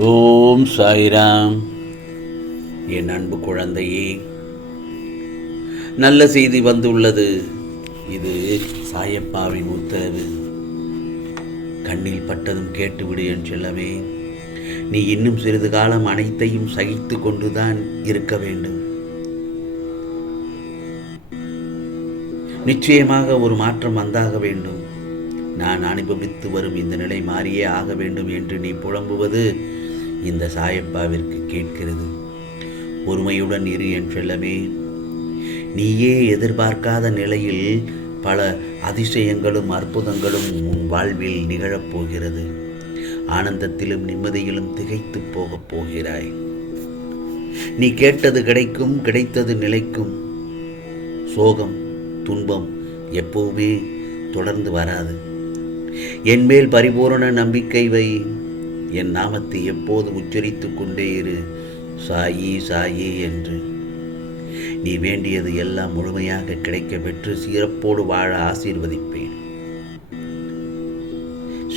ஓம் சாய்ராம். என் அன்பு குழந்தையே நல்ல செய்தி வந்துள்ளது. இது சாயப்பாவின் உத்தரவு. கண்ணில் பட்டதும் கேட்டுவிடு என் செல்லவே நீ இன்னும் சிறிது காலம் அனைத்தையும் சகித்து கொண்டுதான் இருக்க வேண்டும். நிச்சயமாக ஒரு மாற்றம் வந்தாக வேண்டும். நான் அனுபவித்து வரும் இந்த நிலை மாறியே ஆக வேண்டும் என்று நீ புலம்புவது இந்த சாயப்பாவிற்கு கேட்கிறது. பொறுமையுடன் இரு என் செல்லமே நீயே எதிர்பார்க்காத நிலையில் பல அதிசயங்களும் அற்புதங்களும் உன் வாழ்வில் நிகழப்போகிறது ஆனந்தத்திலும் நிம்மதியிலும் திகைத்து போகப் போகிறாய். நீ கேட்டது கிடைக்கும் கிடைத்தது நிலைக்கும். சோகம் துன்பம் எப்பவுமே தொடர்ந்து வராது. என் மேல் பரிபூரண நம்பிக்கை வை. என் நாமத்தை எப்போது உச்சரித்து கொண்டே இரு. சாயி சாயி என்று. நீ வேண்டியது எல்லாம் முழுமையாக கிடைக்க பெற்று சிறப்போடு வாழ ஆசீர்வதிப்பேன்.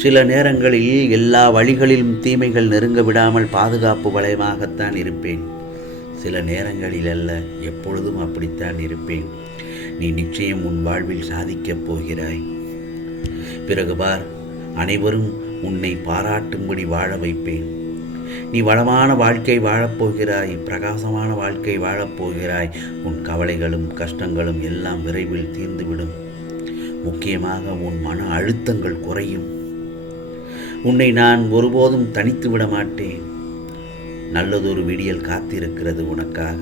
சில நேரங்களில் எல்லா வழிகளிலும் தீமைகள் நெருங்க விடாமல் பாதுகாப்பு வளையமாகத்தான் இருப்பேன். சில நேரங்களில் அல்ல எப்பொழுதும் அப்படித்தான் இருப்பேன். நீ நிச்சயம் உன் வாழ்வில் சாதிக்கப் போகிறாய். பிறகு பார் அனைவரும் உன்னை பாராட்டும்படி வாழ வைப்பேன். நீ வளமான வாழ்க்கை வாழப்போகிறாய் பிரகாசமான வாழ்க்கை வாழப்போகிறாய். உன் கவலைகளும் கஷ்டங்களும் எல்லாம் விரைவில் தீர்ந்துவிடும். முக்கியமாக உன் மன அழுத்தங்கள் குறையும். உன்னை நான் ஒருபோதும் தனித்து விட மாட்டேன். நல்லதொரு விடியல் காத்திருக்கிறது உனக்காக.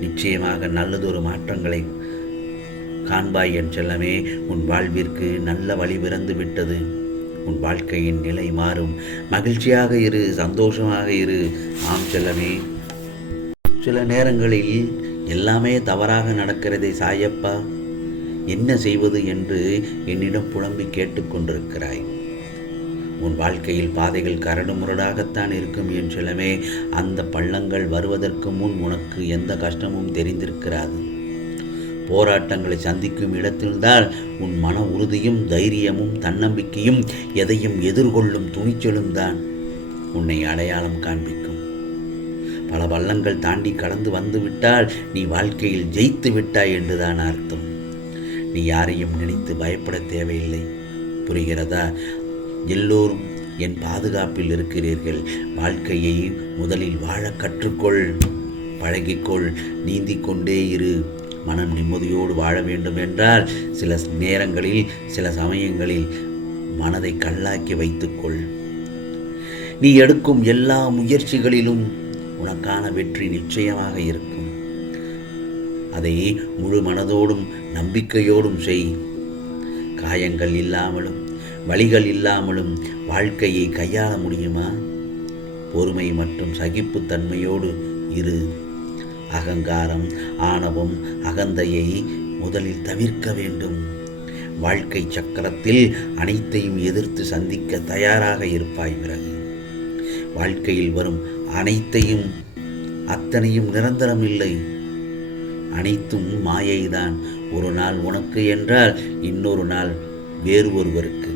நிச்சயமாக நல்லதொரு மாற்றங்களை காண்பாய் என் செல்லமே. உன் வாழ்விற்கு நல்ல வழி பிறந்து விட்டது உன் வாழ்க்கையின் நிலை மாறும். மகிழ்ச்சியாக இரு சந்தோஷமாக இரு. ஆம் செல்லமே. சில நேரங்களில் எல்லாமே தவறாக நடக்கிறதே சாயப்பா. என்ன செய்வது என்று என்னிடம் புலம்பி கேட்டுக்கொண்டிருக்கிறாய் உன் வாழ்க்கையில் பாதைகள் கரடு முரடாகத்தான் இருக்கும் என் செல்லமே. அந்த பள்ளங்கள் வருவதற்கு முன் உனக்கு எந்த கஷ்டமும் தெரிந்திருக்கிறாது. போராட்டங்களை சந்திக்கும் இடத்தில்தான் உன் மன உறுதியும் தைரியமும் தன்னம்பிக்கையும் எதையும் எதிர்கொள்ளும் துணிச்சலும் தான் உன்னை அடையாளம் காண்பிக்கும். பல வள்ளங்கள் தாண்டி கடந்து வந்து விட்டால் நீ வாழ்க்கையில் ஜெயித்து விட்டாய் என்றுதான் அர்த்தம். நீ யாரையும் நினைத்து பயப்பட தேவையில்லை. புரிகிறதா? எல்லோரும் என் பாதுகாப்பில் இருக்கிறீர்கள். வாழ்க்கையை முதலில் வாழ கற்றுக்கொள் பழகிக்கொள் நீந்திக் கொண்டே இரு. மனம் நிம்மதியோடு வாழ வேண்டும் என்றால் சில நேரங்களில் சில சமயங்களில் மனதை கல்லாக்கி வைத்துக்கொள். நீ எடுக்கும் எல்லா முயற்சிகளிலும் உனக்கான வெற்றி நிச்சயமாக இருக்கும். அதை முழு மனதோடும் நம்பிக்கையோடும் செய். காயங்கள் இல்லாமலும் வழிகள் இல்லாமலும் வாழ்க்கையை கையாள முடியுமா? பொறுமை மற்றும் சகிப்புத்தன்மையோடு இரு. அகங்காரம் ஆணவம் அகந்தையை முதலில் தவிர்க்க வேண்டும். வாழ்க்கை சக்கரத்தில் அனைத்தையும் எதிர்த்து சந்திக்க தயாராக இருப்பாய் பிறகு. வாழ்க்கையில் வரும் அனைத்தையும் அத்தனையும் நிரந்தரம் இல்லை. அனைத்தும் மாயைதான். ஒரு நாள் உனக்கு என்றால் இன்னொரு நாள் வேறு ஒருவருக்கு.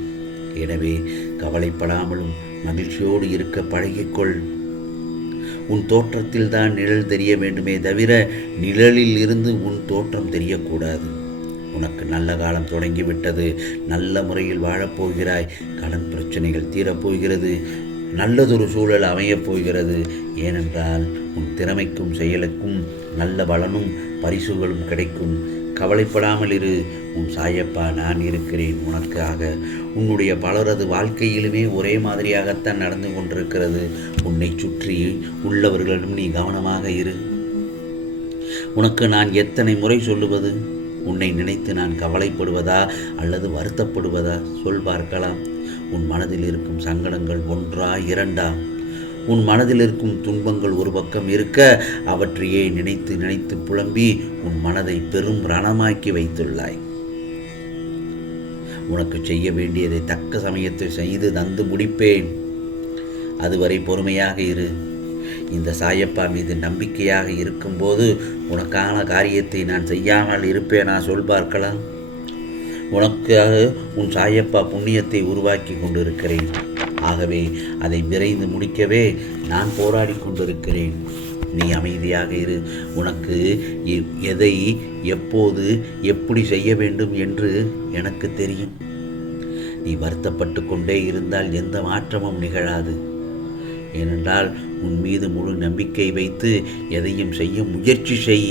எனவே கவலைப்படாமலும் மகிழ்ச்சியோடு இருக்க பழகிக்கொள். உன் தோற்றத்தில் தான் நிழல் தெரிய வேண்டுமே தவிர நிழலில் இருந்து உன் தோற்றம் தெரியக்கூடாது. உனக்கு நல்ல காலம் தொடங்கிவிட்டது. நல்ல முறையில் வாழப்போகிறாய். கடன் பிரச்சனைகள் தீரப்போகிறது. நல்லதொரு சூழல் அமையப் போகிறது ஏனென்றால் உன் திறமைக்கும் செயலுக்கும் நல்ல பலனும் பரிசுகளும் கிடைக்கும். கவலைப்படாமல் இரு. உன் சாயப்பா நான் இருக்கிறேன். உனக்காக உன்னுடைய பலரது வாழ்க்கையிலுமே ஒரே மாதிரியாகத்தான் நடந்து கொண்டிருக்கிறது. உன்னை சுற்றி உள்ளவர்களிடம் நீ கவனமாக இரு. உனக்கு நான் எத்தனை முறை சொல்லுவது? உன்னை நினைத்து நான் கவலைப்படுவதா அல்லது வருத்தப்படுவதா? சொல் பார்க்கலாம். உன் மனதில் இருக்கும் சங்கடங்கள் ஒன்றா இரண்டா? உன் மனதில் இருக்கும் துன்பங்கள் ஒரு பக்கம் இருக்க அவற்றையே நினைத்து நினைத்து புலம்பி உன் மனதை பெரும் ரணமாக்கி வைத்துள்ளாய். உனக்கு செய்ய வேண்டியதை தக்க சமயத்தில் செய்து தந்து முடிப்பேன். அதுவரை பொறுமையாக இரு. இந்த சாயப்பா மீது நம்பிக்கையாக இருக்கும்போது உனக்கான காரியத்தை நான் செய்யாமல் இருப்பேனா சொல் பார்க்கலாம். உனக்காக உன் சாயப்பா புண்ணியத்தை உருவாக்கி கொண்டிருக்கிறேன். ஆகவே அதை விரைந்து முடிக்கவே நான் போராடி கொண்டிருக்கிறேன். நீ அமைதியாக இரு. உனக்கு எதை எப்போது எப்படி செய்ய வேண்டும் என்று எனக்கு தெரியும். நீ வருத்தப்பட்டு கொண்டே இருந்தால் எந்த மாற்றமும் நிகழாது. ஏனென்றால் உன் மீது முழு நம்பிக்கை வைத்து எதையும் செய்ய முயற்சி செய்.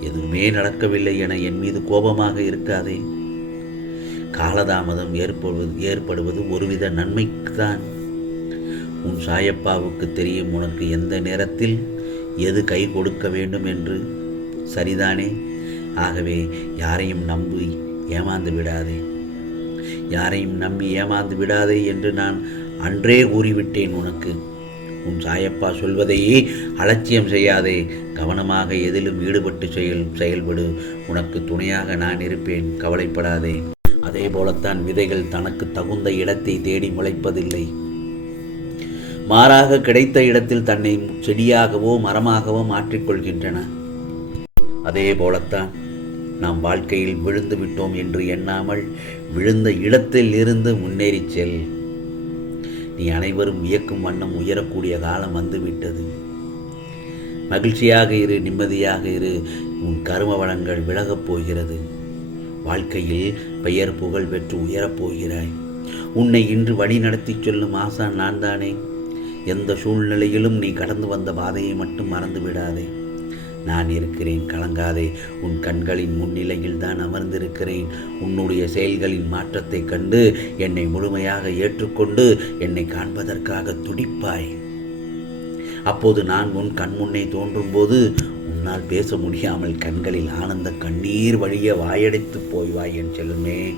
எதுவுமே நடக்கவில்லை என என் மீது கோபமாக இருக்காதே. காலதாமதம் ஏற்படுவது ஏற்படுவது ஒருவித நன்மைக்குத்தான். உன் சாயப்பாவுக்கு தெரியும் உனக்கு எந்த நேரத்தில் எது கை கொடுக்க வேண்டும் என்று. சரிதானே? ஆகவே யாரையும் நம்பி ஏமாந்து விடாதே. யாரையும் நம்பி ஏமாந்து விடாதே என்று நான் அன்றே கூறிவிட்டேன் உனக்கு. உன் சாயப்பா சொல்வதையே அலட்சியம் செய்யாதே. கவனமாக எதிலும் ஈடுபட்டு செயல் செயல்படு. உனக்கு துணையாக நான் இருப்பேன். கவலைப்படாதே. அதே போலத்தான் விதைகள் தனக்கு தகுந்த இடத்தை தேடி முளைப்பதில்லை. மாறாக கிடைத்த இடத்தில் தன்னை செடியாகவோ மரமாகவோ மாற்றிக்கொள்கின்றன அதே போலத்தான் நாம் வாழ்க்கையில் விழுந்து விட்டோம் என்று எண்ணாமல் விழுந்த இடத்தில் இருந்து முன்னேறிச் செல். நீ அனைவரும் வியக்கும் வண்ணம் உயரக்கூடிய காலம் வந்துவிட்டது. மகிழ்ச்சியாக இரு நிம்மதியாக இரு. உன் கரும வளங்கள் விலகப் போகிறது. வாழ்க்கையில் பெயர் புகழ் பெற்று உயரப்போகிறாய் உன்னை இன்று வழி நடத்தி சொல்லும் ஆசான் நான் தானே எந்த சூழ்நிலையிலும் நீ கடந்து வந்த பாதையை மட்டும் மறந்து விடாதே. நான் இருக்கிறேன் கலங்காதே. உன் கண்களின் முன்னிலையில் தான் அமர்ந்திருக்கிறேன். உன்னுடைய செயல்களின் மாற்றத்தைக் கண்டு என்னை முழுமையாக ஏற்றுக்கொண்டு என்னை காண்பதற்காக துடிப்பாய். அப்போது நான் உன் கண் முன்னே தோன்றும்போது என்னால் பேச முடியாமல் கண்களில் ஆனந்த கண்ணீர் வழிய வாயடைத்து போய்வாய் என் செல்லுமே.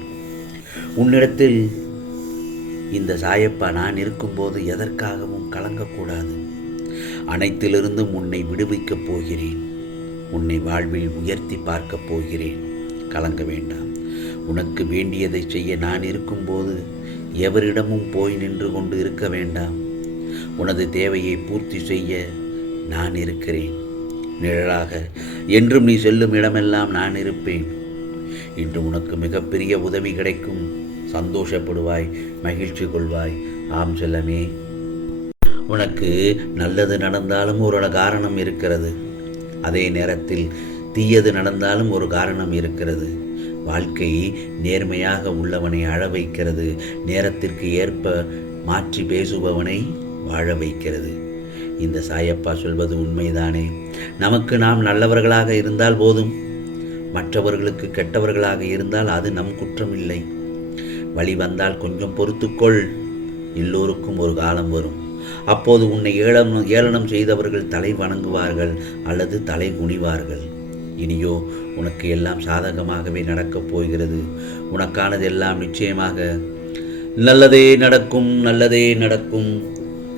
உன்னிடத்தில் இந்த சாயப்பா நான் இருக்கும்போது எதற்காகவும் கலங்கக்கூடாது. அனைத்திலிருந்தும் உன்னை விடுவிக்கப் போகிறேன். உன்னை வாழ்வில் உயர்த்தி பார்க்கப் போகிறேன். கலங்க வேண்டாம். உனக்கு வேண்டியதை செய்ய நான் இருக்கும்போது எவரிடமும் போய் நின்று கொண்டு இருக்க வேண்டாம். உனது தேவையை பூர்த்தி செய்ய நான் இருக்கிறேன். நிழலாக என்றும் நீ செல்லும் இடமெல்லாம் நான் இருப்பேன். இன்று உனக்கு மிகப்பெரிய உதவி கிடைக்கும். சந்தோஷப்படுவாய் மகிழ்ச்சி கொள்வாய். ஆம் செல்லமே. உனக்கு நல்லது நடந்தாலும் ஒரு காரணம் இருக்கிறது. அதே நேரத்தில் தீயது நடந்தாலும் ஒரு காரணம் இருக்கிறது. வாழ்க்கை நேர்மையாக உள்ளவனை அழ வைக்கிறது. நேரத்திற்கு ஏற்ப மாற்றி பேசுபவனை வாழ வைக்கிறது. இந்த சாயப்பா சொல்வது உண்மைதானே? நமக்கு நாம் நல்லவர்களாக இருந்தால் போதும். மற்றவர்களுக்கு கெட்டவர்களாக இருந்தால் அது நம் குற்றம் இல்லை வழி வந்தால் கொஞ்சம் பொறுத்துக்கொள். எல்லோருக்கும் ஒரு காலம் வரும். அப்போது உன்னை ஏளனம் ஏளனம் செய்தவர்கள் தலை வணங்குவார்கள் அல்லது தலை குனிவார்கள். இனியோ உனக்கு எல்லாம் சாதகமாகவே நடக்கப் போகிறது. உனக்கானது எல்லாம் நிச்சயமாக. நல்லதே நடக்கும் நல்லதே நடக்கும்.